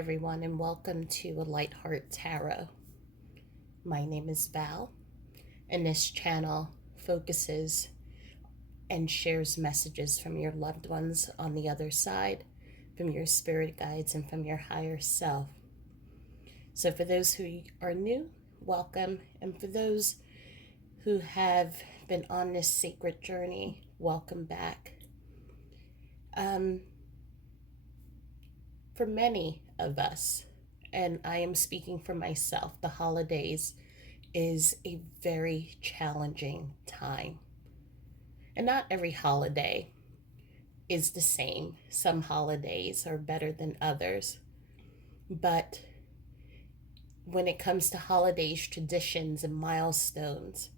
everyone, and welcome to A Light Heart Tarot. My name is Val, and this channel focuses and shares messages from your loved ones on the other side, from your spirit guides, and from your higher self. So, for those who are new, welcome, and for those who have been on this sacred journey, welcome back. For many of us, and I am speaking for myself, the holidays is a very challenging time. And not every holiday is the same. Some holidays are better than others. But when it comes to holidays, traditions, and milestones,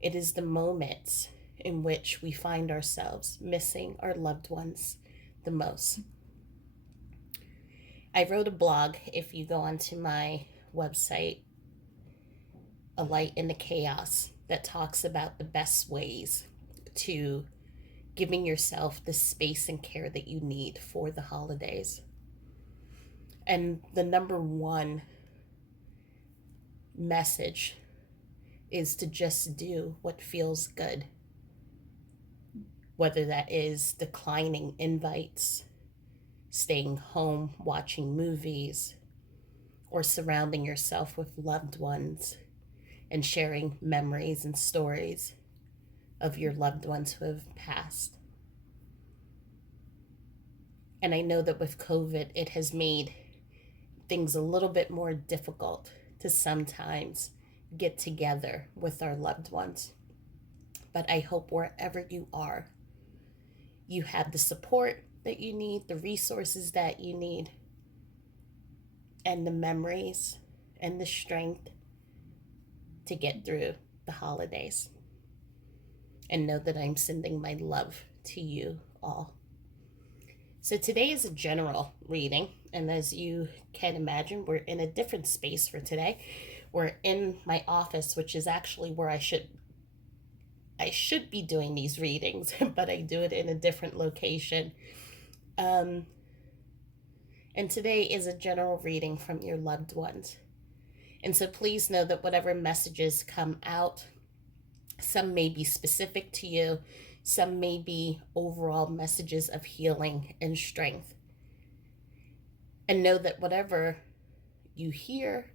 it is the moments in which we find ourselves missing our loved ones the most. I wrote a blog, if you go onto my website, A Light in the Chaos, that talks about the best ways to giving yourself the space and care that you need for the holidays. And the number one message is to just do what feels good, whether that is declining invites, staying home, watching movies, or surrounding yourself with loved ones and sharing memories and stories of your loved ones who have passed. And I know that with COVID, it has made things a little bit more difficult to sometimes get together with our loved ones. But I hope wherever you are, you have the support that you need, the resources that you need, and the memories and the strength to get through the holidays. And know that I'm sending my love to you all. So today is a general reading, and as you can imagine, we're in a different space for today. We're in my office, which is actually where I should be doing these readings, but I do it in a different location. And today is a general reading from your loved ones. And so please know that whatever messages come out, some may be specific to you, some may be overall messages of healing and strength. And know that whatever you hear,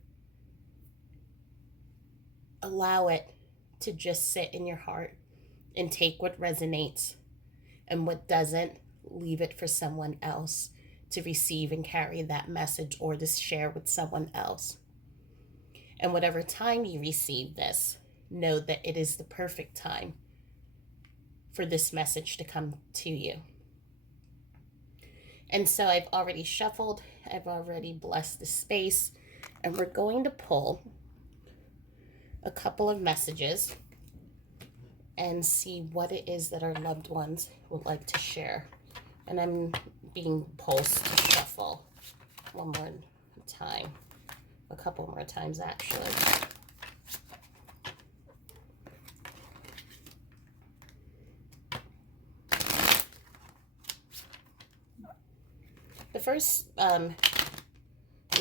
allow it to just sit in your heart and take what resonates, and what doesn't, leave it for someone else to receive and carry that message, or to share with someone else. And whatever time you receive this, know that it is the perfect time for this message to come to you. And so I've already shuffled, I've already blessed the space, and we're going to pull a couple of messages and see what it is that our loved ones would like to share. And I'm being pulsed to shuffle one more time, a couple more times actually. The first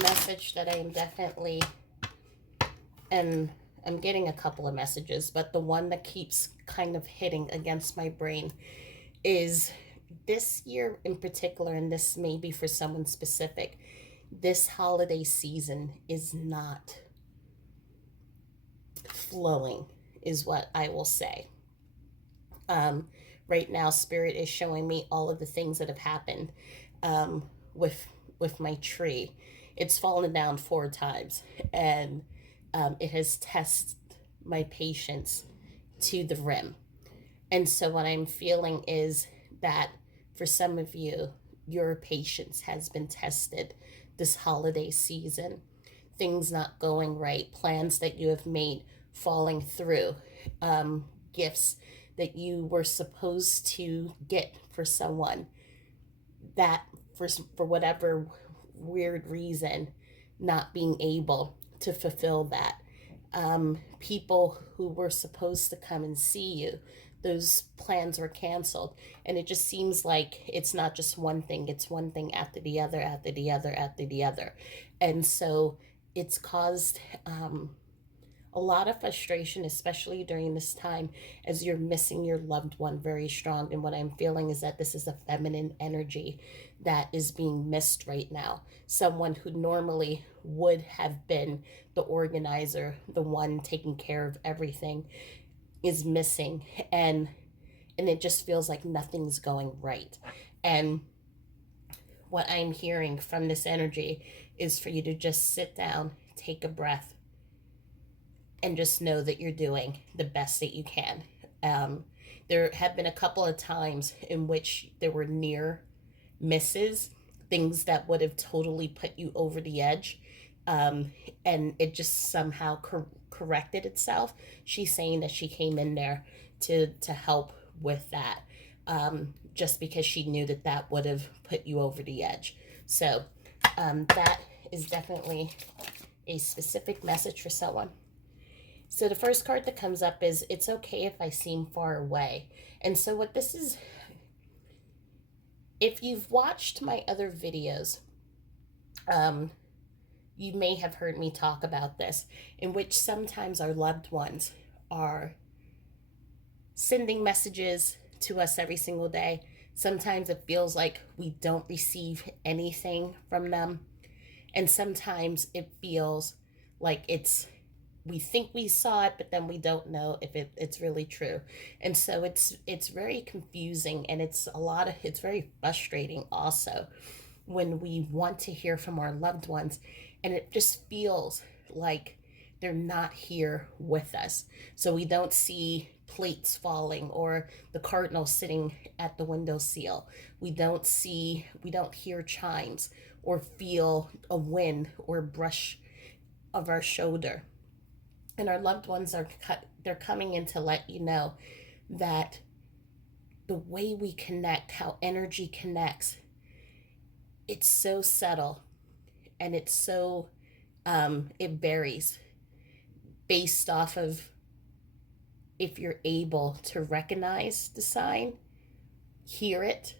message that I am definitely, and I'm getting a couple of messages, but the one that keeps kind of hitting against my brain is this year in particular, and this may be for someone specific, this holiday season is not flowing, is what I will say. Right now, Spirit is showing me all of the things that have happened with my tree. It's fallen down 4 times, and it has tested my patience to the rim. And so what I'm feeling is that for some of you, your patience has been tested this holiday season. Things not going right, plans that you have made falling through, gifts that you were supposed to get for someone that for whatever weird reason, not being able to fulfill that. People who were supposed to come and see you, those plans were canceled. And it just seems like it's not just one thing, it's one thing after the other, after the other, after the other. And so it's caused a lot of frustration, especially during this time as you're missing your loved one very strong. And what I'm feeling is that this is a feminine energy that is being missed right now. Someone who normally would have been the organizer, the one taking care of everything, is missing. And it just feels like nothing's going right. And what I'm hearing from this energy is for you to just sit down, take a breath, and just know that you're doing the best that you can. There have been a couple of times in which there were near misses, things that would have totally put you over the edge, um, and it just somehow corrected itself. She's saying that she came in there to help with that, just because she knew that that would have put you over the edge. So that is definitely a specific message for someone. So the first card that comes up is, it's okay if I seem far away. And so what this is, if you've watched my other videos, you may have heard me talk about this, in which sometimes our loved ones are sending messages to us every single day. Sometimes it feels like we don't receive anything from them. And sometimes it feels like we think we saw it, but then we don't know if it's really true. And so it's very confusing, and it's very frustrating also when we want to hear from our loved ones and it just feels like they're not here with us. So we don't see plates falling or the cardinal sitting at the windowsill. We don't hear chimes or feel a wind or brush of our shoulder. And our loved ones they're coming in to let you know that the way we connect, how energy connects, it's so subtle, and it's so it varies based off of if you're able to recognize the sign, hear it,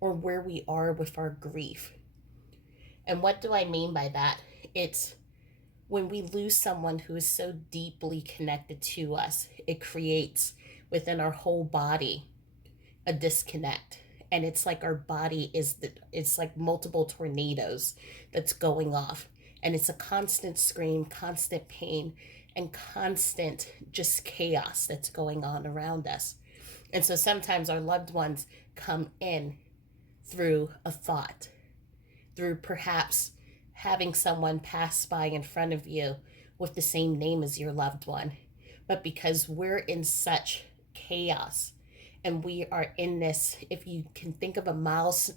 or where we are with our grief. And what do I mean by that? It's when we lose someone who is so deeply connected to us, it creates within our whole body a disconnect. And it's like our body it's like multiple tornadoes that's going off. And it's a constant scream, constant pain, and constant just chaos that's going on around us. And so sometimes our loved ones come in through a thought, through perhaps having someone pass by in front of you with the same name as your loved one. But because we're in such chaos and we are in this, if you can think of a miles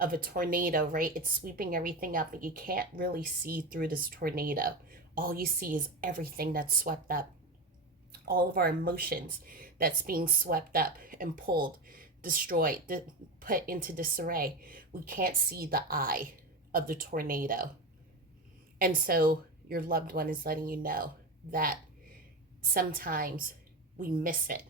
of a tornado, right? It's sweeping everything up, and you can't really see through this tornado. All you see is everything that's swept up, all of our emotions that's being swept up and pulled, destroyed, put into disarray. We can't see the eye of the tornado. And so your loved one is letting you know that sometimes we miss it.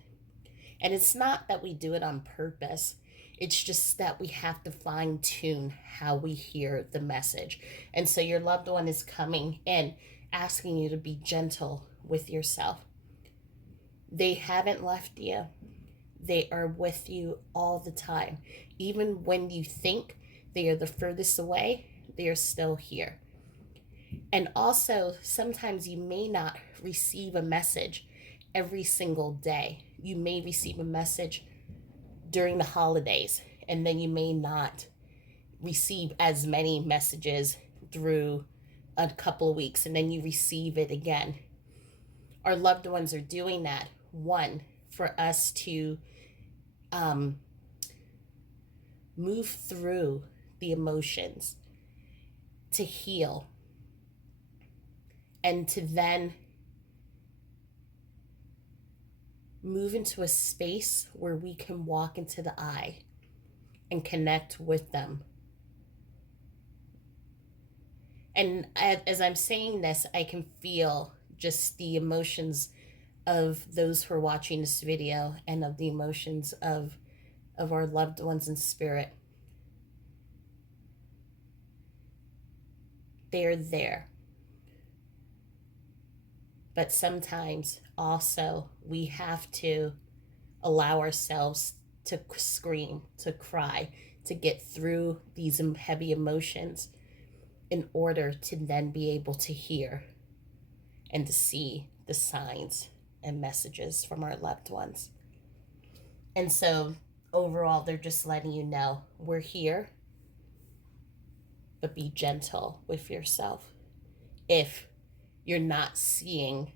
And it's not that we do it on purpose. It's just that we have to fine tune how we hear the message. And so your loved one is coming in, asking you to be gentle with yourself. They haven't left you. They are with you all the time. Even when you think they are the furthest away, they are still here. And also, sometimes you may not receive a message every single day. You may receive a message during the holidays, and then you may not receive as many messages through a couple of weeks, and then you receive it again. Our loved ones are doing that, one, for us to move through the emotions, to heal, and to then move into a space where we can walk into the eye and connect with them. And as I'm saying this, I can feel just the emotions of those who are watching this video and of the emotions of our loved ones in spirit. They're there. But sometimes also we have to allow ourselves to scream, to cry, to get through these heavy emotions in order to then be able to hear and to see the signs and messages from our loved ones. And so overall, they're just letting you know we're here, but be gentle with yourself. If you're not seeing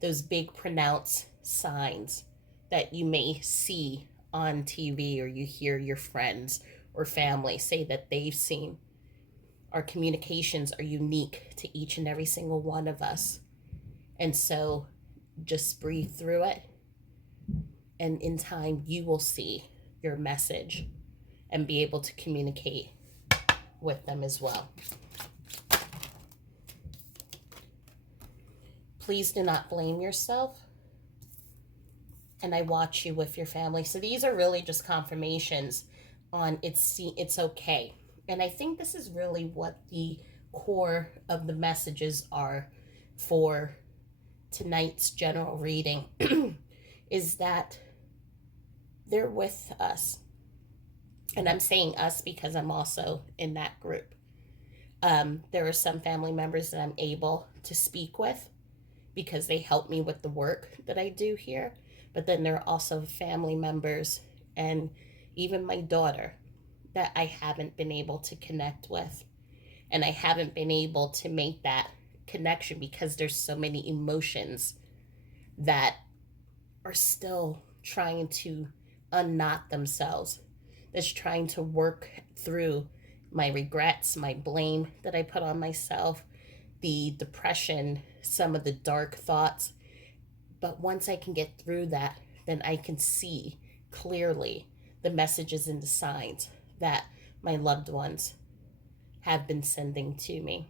those big pronounced signs that you may see on TV, or you hear your friends or family say that they've seen, our communications are unique to each and every single one of us. And so just breathe through it. And in time, you will see your message and be able to communicate with them as well. Please do not blame yourself. And I watch you with your family. So these are really just confirmations on it's okay. And I think this is really what the core of the messages are for tonight's general reading is that they're with us. And I'm saying us because I'm also in that group. There are some family members that I'm able to speak with because they help me with the work that I do here. But then there are also family members and even my daughter that I haven't been able to connect with. And I haven't been able to make that connection because there's so many emotions that are still trying to unknot themselves. That's trying to work through my regrets, my blame that I put on myself, the depression, some of the dark thoughts. But once I can get through that, then I can see clearly the messages and the signs that my loved ones have been sending to me.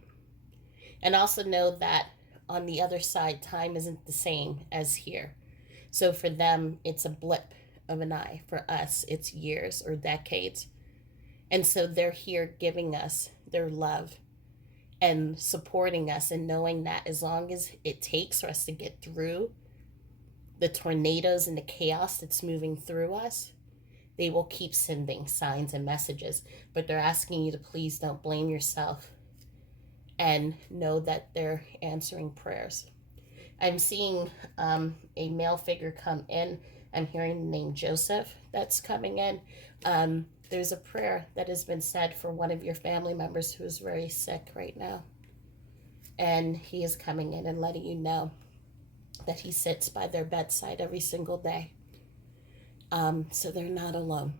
And also know that on the other side, time isn't the same as here. So for them, it's a blip of an eye. For us, it's years or decades. And so they're here giving us their love and supporting us, and knowing that as long as it takes for us to get through the tornadoes and the chaos that's moving through us, they will keep sending signs and messages. But they're asking you to please don't blame yourself and know that they're answering prayers. I'm seeing a male figure come in. I'm hearing the name Joseph that's coming in. There's a prayer that has been said for one of your family members who is very sick right now. And he is coming in and letting you know that he sits by their bedside every single day. So they're not alone.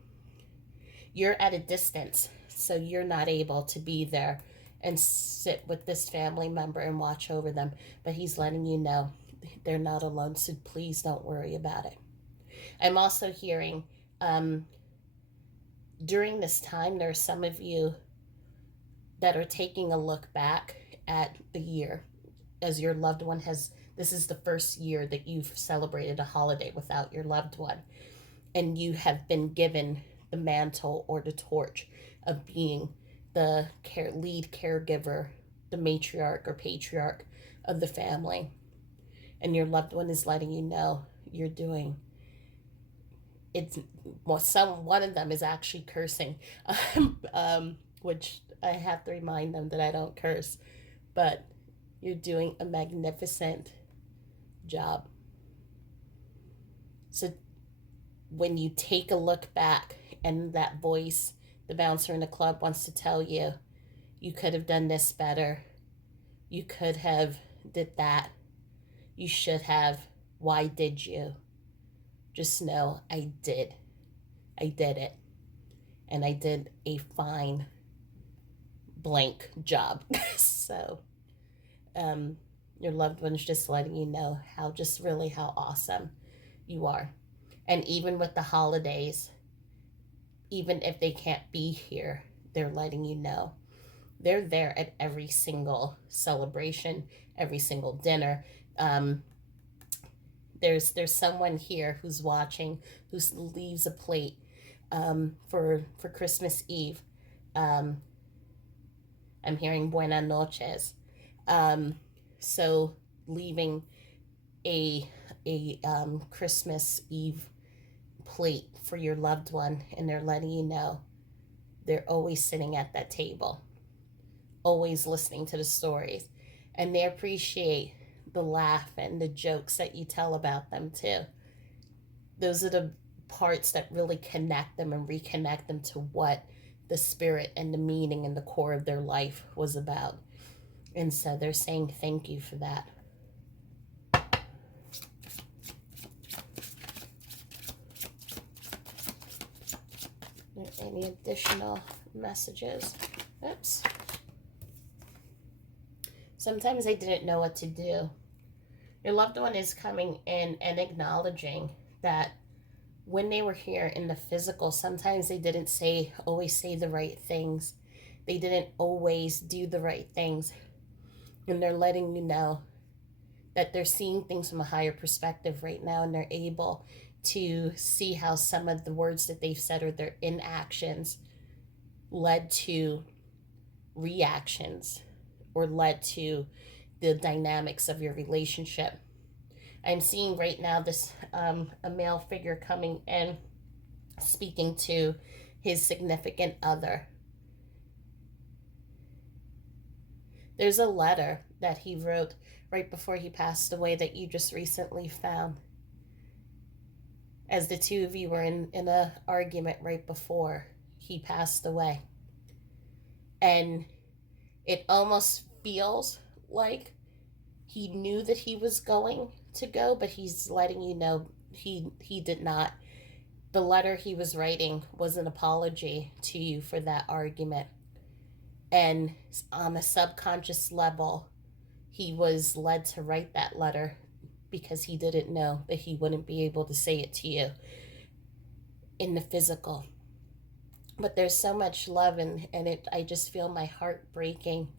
You're at a distance, so you're not able to be there and sit with this family member and watch over them. But he's letting you know they're not alone, so please don't worry about it. I'm also hearing during this time, there are some of you that are taking a look back at the year as your loved one has. This is the first year that you've celebrated a holiday without your loved one. And you have been given the mantle or the torch of being the lead caregiver, the matriarch or patriarch of the family. And your loved one is letting you know you're doing it's one of them is actually cursing, which I have to remind them that I don't curse, but you're doing a magnificent job. So when you take a look back and that voice, the bouncer in the club, wants to tell you, you could have done this better, you could have did that, you should have, why did you? Just know I did it, and I did a fine blank job. So your loved one's just letting you know how awesome you are. And even with the holidays, even if they can't be here, they're letting you know they're there at every single celebration, every single dinner. There's someone here who's watching, who leaves a plate for Christmas Eve. Um, I'm hearing Buenas noches. Um, so leaving a Christmas Eve plate for your loved one, and they're letting you know they're always sitting at that table, always listening to the stories, and they appreciate the laugh and the jokes that you tell about them too. Those are the parts that really connect them and reconnect them to what the spirit and the meaning and the core of their life was about. And so they're saying thank you for that. Any additional messages? Oops. Sometimes I didn't know what to do. Your loved one is coming in and acknowledging that when they were here in the physical, sometimes they didn't always say the right things. They didn't always do the right things. And they're letting you know that they're seeing things from a higher perspective right now, and they're able to see how some of the words that they've said or their inactions led to reactions or led to the dynamics of your relationship. I'm seeing right now this a male figure coming in, speaking to his significant other. There's a letter that he wrote right before he passed away that you just recently found, as the two of you were in an argument right before he passed away. And it almost feels like he knew that he was going to go, but he's letting you know he did not. The letter he was writing was an apology to you for that argument. And on a subconscious level, he was led to write that letter because he didn't know that he wouldn't be able to say it to you in the physical. But there's so much love, and I just feel my heart breaking,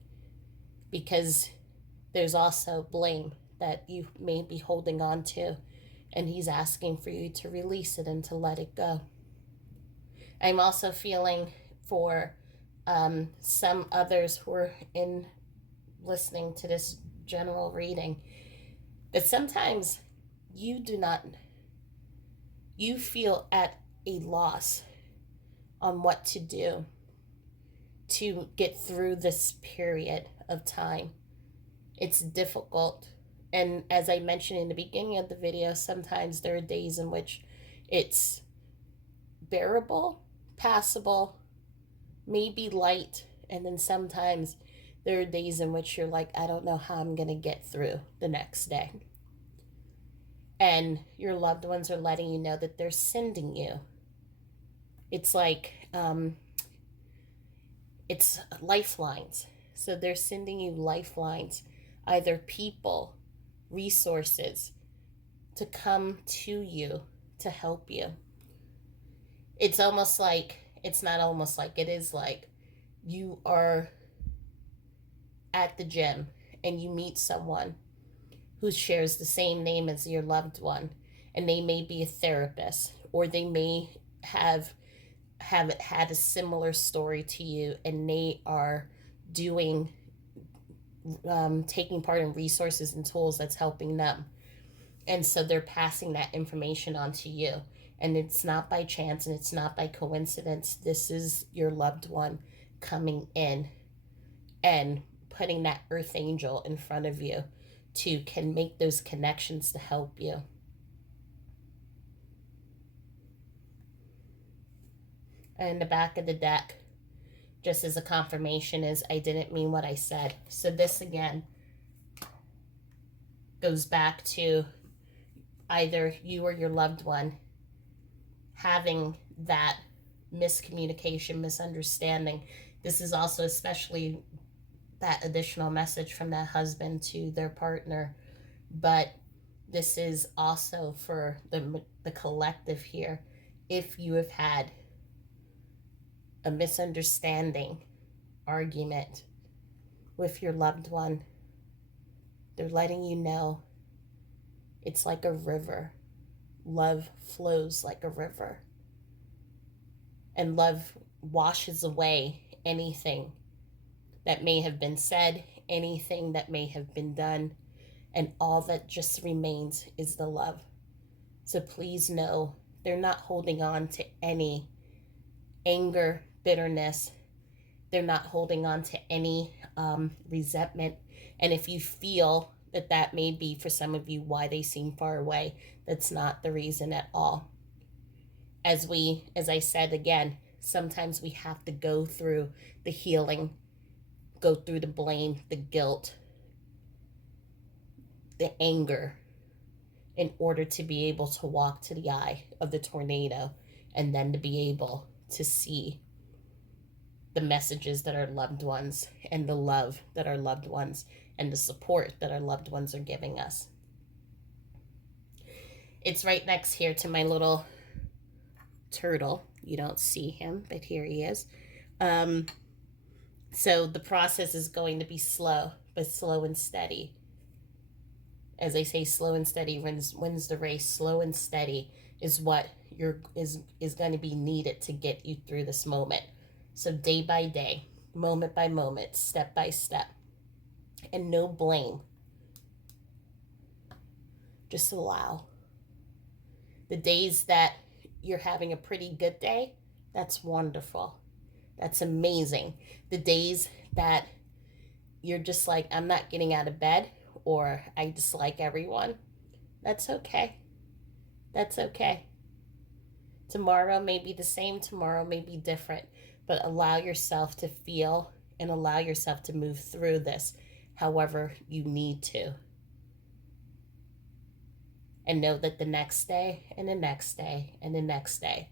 because there's also blame that you may be holding on to, and he's asking for you to release it and to let it go. I'm also feeling for some others who are in listening to this general reading, that sometimes you feel at a loss on what to do to get through this period of time. It's difficult. And as I mentioned in the beginning of the video, sometimes there are days in which it's bearable, passable, maybe light. And then sometimes there are days in which you're like, I don't know how I'm going to get through the next day. And your loved ones are letting you know that they're sending you. It's like, it's lifelines. So they're sending you lifelines, either people, resources, to come to you to help you. It's almost like, it's not almost like, it is like you are at the gym and you meet someone who shares the same name as your loved one, and they may be a therapist, or they may have had a similar story to you, and they are doing taking part in resources and tools that's helping them, and so they're passing that information on to you. And it's not by chance, and it's not by coincidence. This is your loved one coming in and putting that earth angel in front of you to can make those connections to help you. And the back of the deck, just as a confirmation, is I didn't mean what I said. So this again goes back to either you or your loved one having that miscommunication, misunderstanding. This is also especially that additional message from that husband to their partner, but this is also for the collective here. If you have had a misunderstanding, argument with your loved one, they're letting you know It's like a river. Love flows like a river. And love washes away anything that may have been said, anything that may have been done, and all that just remains is the love. So please know they're not holding on to any anger, bitterness. They're not holding on to any resentment. And if you feel that that may be for some of you why they seem far away, that's not the reason at all. As I said again, sometimes we have to go through the healing, go through the blame, the guilt, the anger, in order to be able to walk to the eye of the tornado and then to be able to see the messages that our loved ones and the love that our loved ones and the support that our loved ones are giving us. It's right next here to my little turtle. You don't see him, but here he is. So the process is going to be slow, but slow and steady. As I say, slow and steady wins the race. Slow and steady is what is going to be needed to get you through this moment. So day by day, moment by moment, step by step, and no blame. Just allow. The days that you're having a pretty good day, that's wonderful. That's amazing. The days that you're just like, I'm not getting out of bed, or I dislike everyone, that's okay. That's okay. Tomorrow may be the same, tomorrow may be different, but allow yourself to feel and allow yourself to move through this however you need to. And know that the next day and the next day and the next day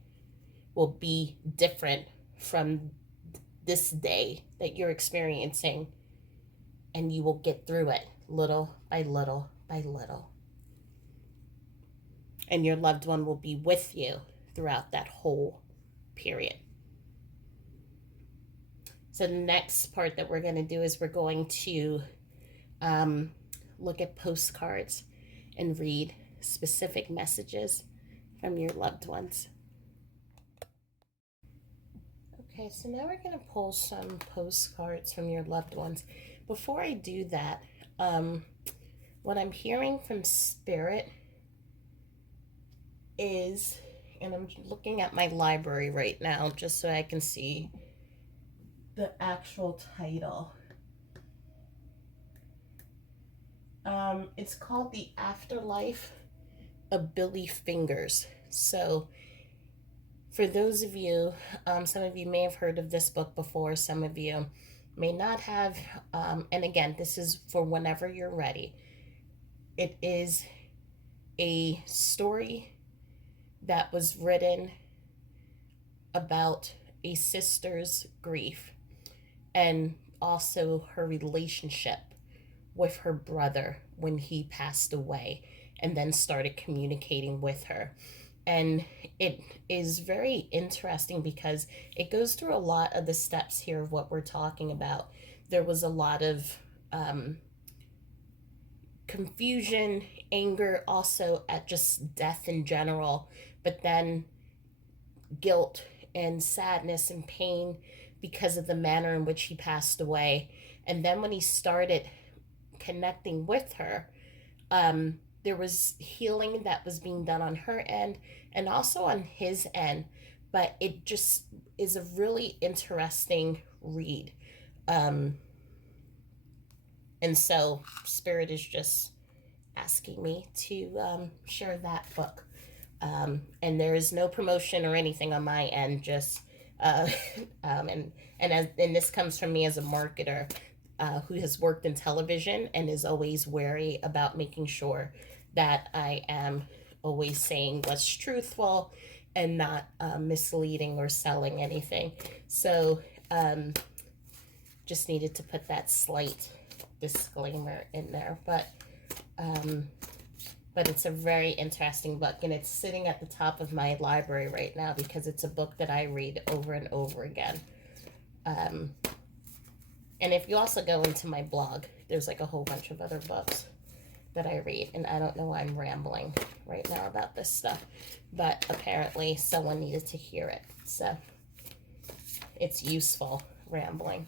will be different from this day that you're experiencing, and you will get through it little by little by little. And your loved one will be with you throughout that whole period. So the next part that we're going to do is we're going to look at postcards and read specific messages from your loved ones. Okay, so now we're going to pull some postcards from your loved ones. Before I do that, what I'm hearing from Spirit is, and I'm looking at my library right now just so I can see the actual title. It's called The Afterlife of Billy Fingers. So for those of you, some of you may have heard of this book before, some of you may not have, and again, this is for whenever you're ready. It is a story that was written about a sister's grief and also her relationship with her brother when he passed away and then started communicating with her. And it is very interesting because it goes through a lot of the steps here of what we're talking about. There was a lot of confusion, anger, also at just death in general, but then guilt and sadness and pain because of the manner in which he passed away. And then when he started connecting with her, there was healing that was being done on her end and also on his end, but it just is a really interesting read. And so Spirit is just asking me to share that book. And there is no promotion or anything on my end, just and this comes from me as a marketer who has worked in television and is always wary about making sure that I am always saying what's truthful and not misleading or selling anything. So just needed to put that slight disclaimer in there, but it's a very interesting book, and it's sitting at the top of my library right now because it's a book that I read over and over again. And if you also go into my blog, there's like a whole bunch of other books that I read. And I don't know why I'm rambling right now about this stuff, but apparently someone needed to hear it. So it's useful rambling.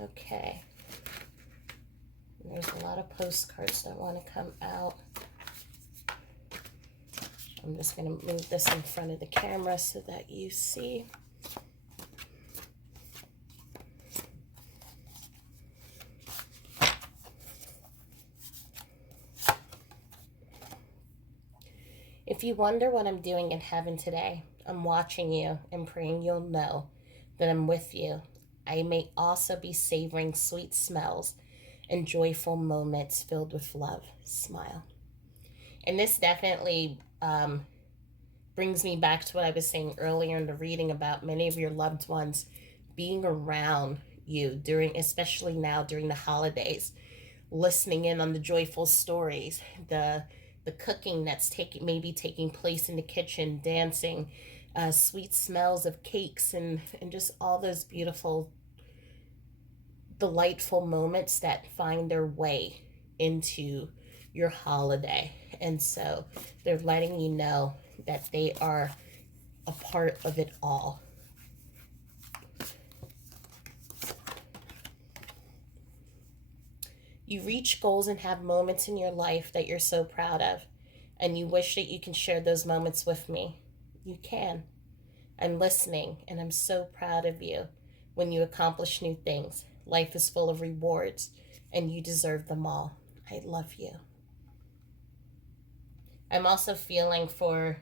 Okay. There's a lot of postcards that want to come out. I'm just going to move this in front of the camera so that you see. If you wonder what I'm doing in heaven today, I'm watching you and praying you'll know that I'm with you. I may also be savoring sweet smells and joyful moments filled with love. Smile. And this definitely brings me back to what I was saying earlier in the reading about many of your loved ones being around you during, especially now during the holidays, listening in on the joyful stories, the cooking that's taking place in the kitchen, dancing, sweet smells of cakes, and just all those beautiful, delightful moments that find their way into your holiday. And so they're letting you know that they are a part of it all. You reach goals and have moments in your life that you're so proud of, and you wish that you can share those moments with me. You can. I'm listening, and I'm so proud of you when you accomplish new things. Life is full of rewards, and you deserve them all. I love you. I'm also feeling for,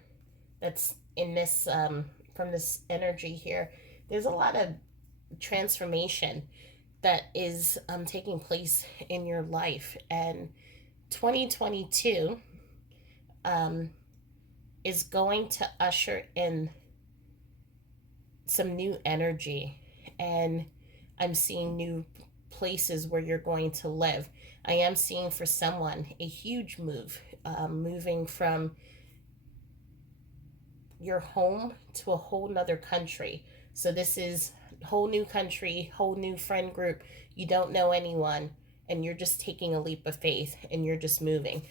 that's in this, from this energy here, there's a lot of transformation that is taking place in your life. And 2022 is going to usher in some new energy. And I'm seeing new places where you're going to live. I am seeing for someone a huge move, moving from your home to a whole nother country. So this is whole new country, whole new friend group. You don't know anyone, and you're just taking a leap of faith, and you're just moving.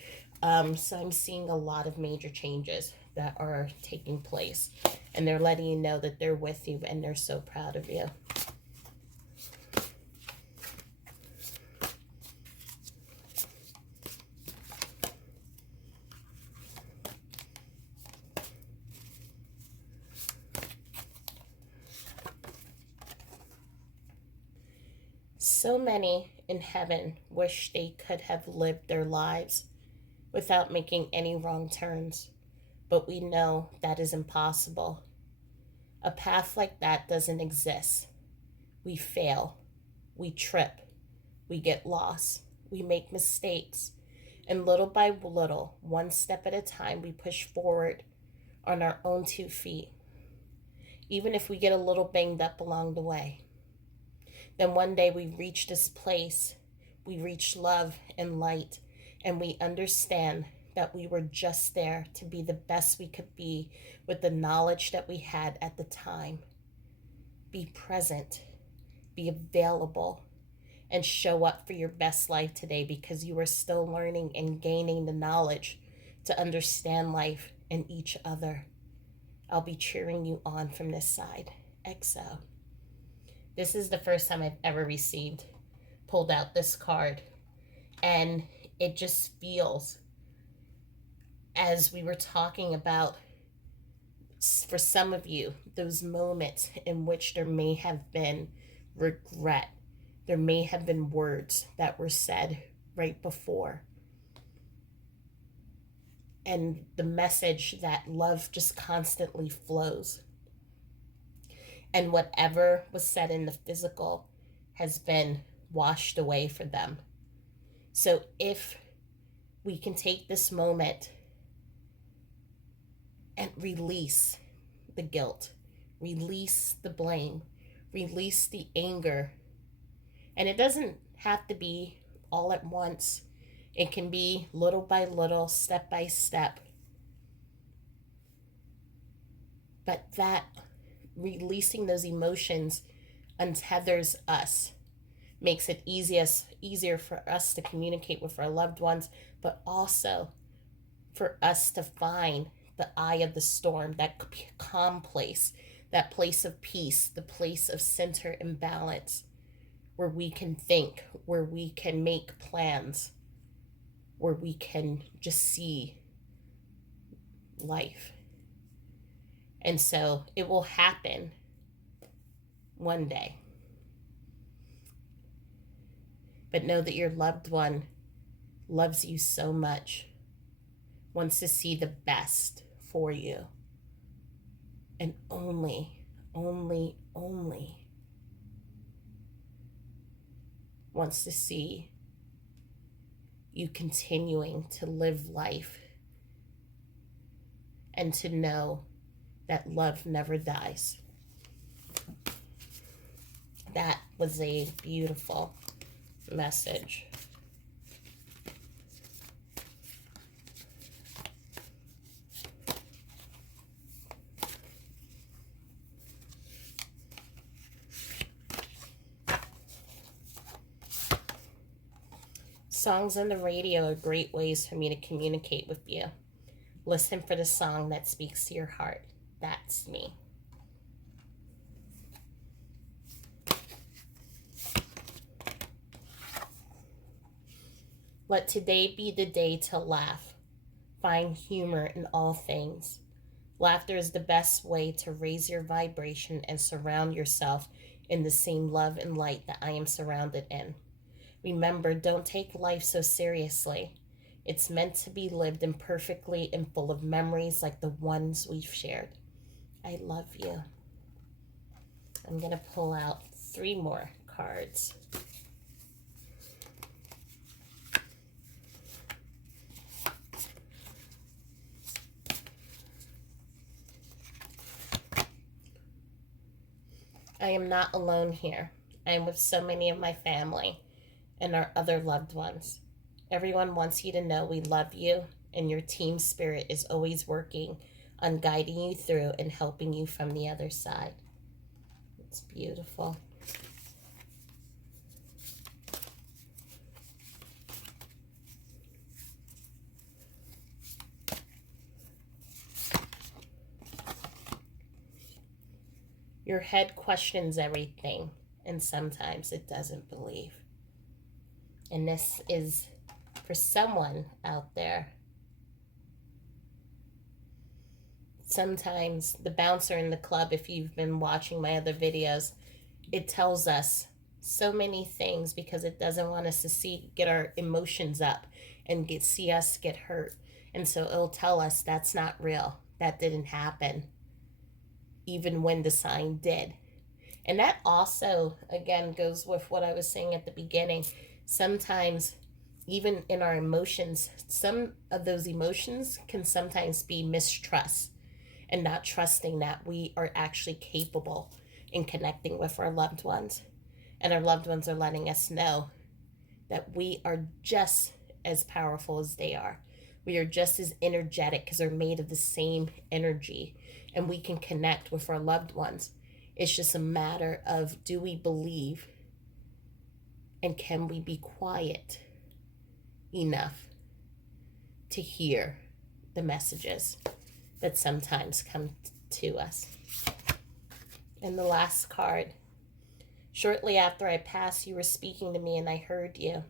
So I'm seeing a lot of major changes that are taking place, and they're letting you know that they're with you and they're so proud of you. So many in heaven wish they could have lived their lives without making any wrong turns, but we know that is impossible. A path like that doesn't exist. We fail, we trip, we get lost, we make mistakes, and little by little, one step at a time, we push forward on our own 2 feet, even if we get a little banged up along the way. Then one day we reach this place, we reach love and light, and we understand that we were just there to be the best we could be with the knowledge that we had at the time. Be present, be available, and show up for your best life today, because you are still learning and gaining the knowledge to understand life and each other. I'll be cheering you on from this side. XO. This is the first time I've ever pulled out this card, and it just feels, as we were talking about, for some of you, those moments in which there may have been regret, there may have been words that were said right before, and the message that love just constantly flows. And whatever was said in the physical has been washed away for them. So if we can take this moment and release the guilt, release the blame, release the anger. And it doesn't have to be all at once. It can be little by little, step by step. But that releasing those emotions untethers us makes it easier for us to communicate with our loved ones, but also for us to find the eye of the storm, that calm place, that place of peace, the place of center and balance, where we can think, where we can make plans, where we can just see life. And so it will happen one day. But know that your loved one loves you so much, wants to see the best for you, and only wants to see you continuing to live life and to know that love never dies. That was a beautiful message. Songs on the radio are great ways for me to communicate with you. Listen for the song that speaks to your heart. That's me. Let today be the day to laugh. Find humor in all things. Laughter is the best way to raise your vibration and surround yourself in the same love and light that I am surrounded in. Remember, don't take life so seriously. It's meant to be lived imperfectly and full of memories like the ones we've shared. I love you. I'm going to pull out 3 more cards. I am not alone here. I am with so many of my family and our other loved ones. Everyone wants you to know we love you, and your team spirit is always working on guiding you through and helping you from the other side. It's beautiful. Your head questions everything, and sometimes it doesn't believe. And this is for someone out there. Sometimes the bouncer in the club, if you've been watching my other videos, it tells us so many things because it doesn't want us to get our emotions up and see us get hurt. And so it'll tell us that's not real. That didn't happen, even when the sign did. And that also, again, goes with what I was saying at the beginning. Sometimes, even in our emotions, some of those emotions can sometimes be mistrust and not trusting that we are actually capable in connecting with our loved ones. And our loved ones are letting us know that we are just as powerful as they are. We are just as energetic because they're made of the same energy, and we can connect with our loved ones. It's just a matter of, do we believe, and can we be quiet enough to hear the messages that sometimes come to us. And the last card. Shortly after I passed, you were speaking to me and I heard you.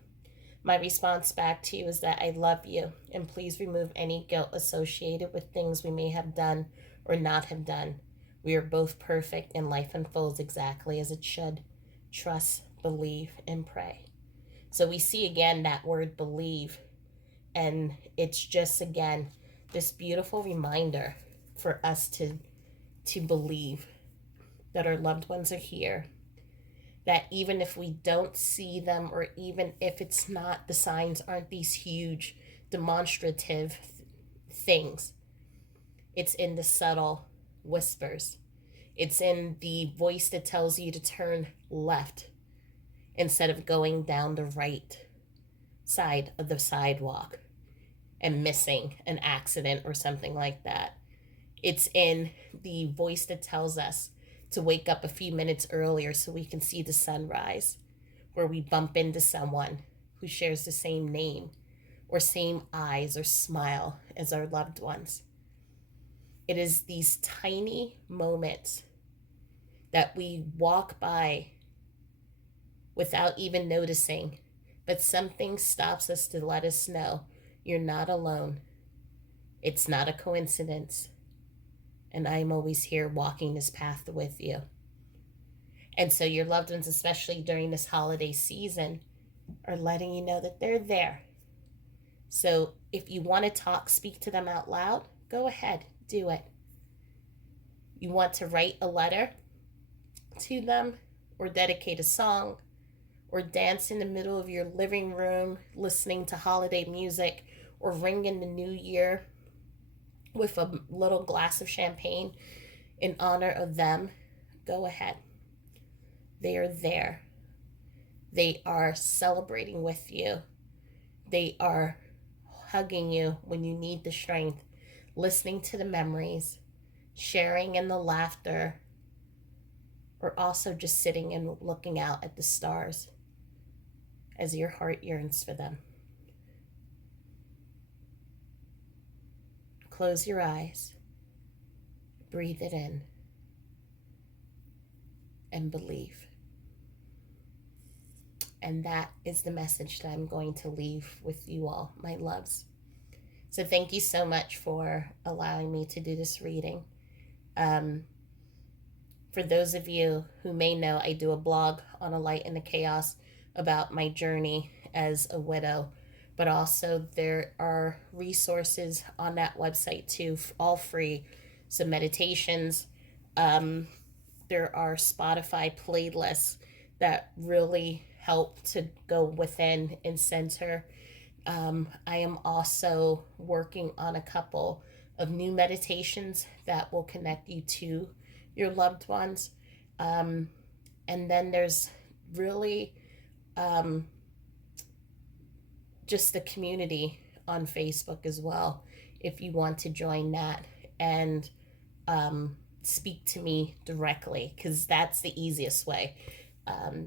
My response back to you is that I love you, and please remove any guilt associated with things we may have done or not have done. We are both perfect and life unfolds exactly as it should. Trust, believe, and pray. So we see again that word believe, and it's just again this beautiful reminder for us to believe that our loved ones are here, that even if we don't see them, or even if it's not, the signs aren't these huge demonstrative things, it's in the subtle whispers. It's in the voice that tells you to turn left instead of going down the right side of the sidewalk and missing an accident or something like that. It's in the voice that tells us to wake up a few minutes earlier so we can see the sunrise, where we bump into someone who shares the same name or same eyes or smile as our loved ones. It is these tiny moments that we walk by without even noticing, but something stops us to let us know you're not alone. It's not a coincidence. And I'm always here walking this path with you. And so your loved ones, especially during this holiday season, are letting you know that they're there. So if you want to talk, speak to them out loud, go ahead, do it. You want to write a letter to them or dedicate a song or dance in the middle of your living room listening to holiday music or ring in the new year with a little glass of champagne in honor of them, go ahead. They are there. They are celebrating with you. They are hugging you when you need the strength, listening to the memories, sharing in the laughter, or also just sitting and looking out at the stars as your heart yearns for them. Close your eyes, breathe it in, and believe. And that is the message that I'm going to leave with you all, my loves. So thank you so much for allowing me to do this reading. For those of you who may know, I do a blog on A Light in the Chaos about my journey as a widow, but also there are resources on that website too, all free. Some meditations. There are Spotify playlists that really help to go within and center. I am also working on a couple of new meditations that will connect you to your loved ones. And then there's really just the community on Facebook as well, if you want to join that and speak to me directly, because that's the easiest way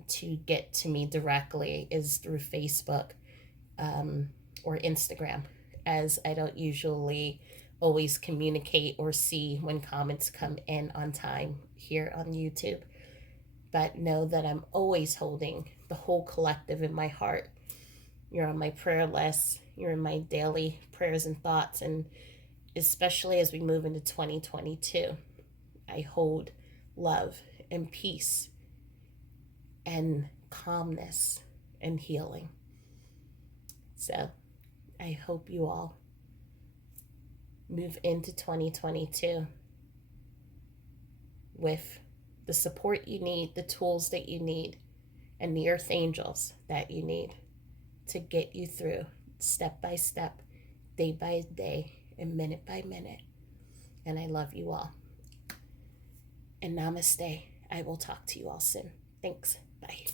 to get to me directly is through Facebook or Instagram, as I don't usually always communicate or see when comments come in on time here on YouTube. But know that I'm always holding the whole collective in my heart. You're on my prayer list. You're in my daily prayers and thoughts. And especially as we move into 2022, I hold love and peace and calmness and healing. So I hope you all move into 2022 with the support you need, the tools that you need, and the earth angels that you need to get you through step by step, day by day, and minute by minute. And I love you all. And namaste. I will talk to you all soon. Thanks. Bye.